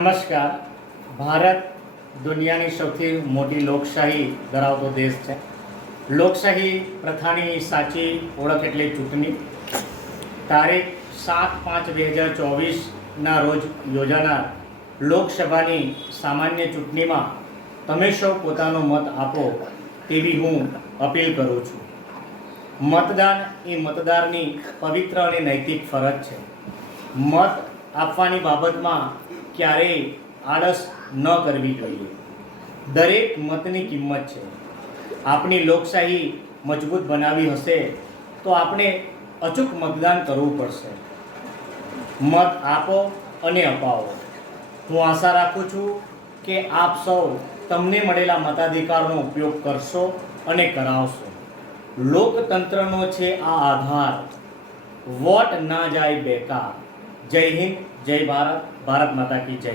નમસ્કાર. ભારત દુનિયાની સૌથી મોટી લોકશાહી ધરાવતો દેશ છે. લોકશાહી પ્રથાની સાચી ઓળખ એટલે ચૂંટણી. તારીખ 7/5/2024ના રોજ યોજાનાર લોકસભાની સામાન્ય ચૂંટણીમાં તમે સૌ પોતાનો મત આપો તેવી હું અપીલ કરું છું. મતદાન એ મતદારની પવિત્ર અને નૈતિક ફરજ છે. મત આપવાની બાબતમાં ક્યારેય આળસ ન કરવી જોઈએ. દરેક મતની કિંમત છે. આપણી લોકશાહી મજબૂત બનાવી હશે તો આપણે અચૂક મતદાન કરવું પડશે. મત આપો અને અપાવો. હું આશા રાખું છું કે આપ સૌ તમને મળેલા મતાધિકારનો ઉપયોગ કરશો અને કરાવશો. લોકતંત્રનો છે આ આધાર. વોટ ના જાય બેકાર. જય હિન્દ, જય ભારત. ભારત માતા કી જય.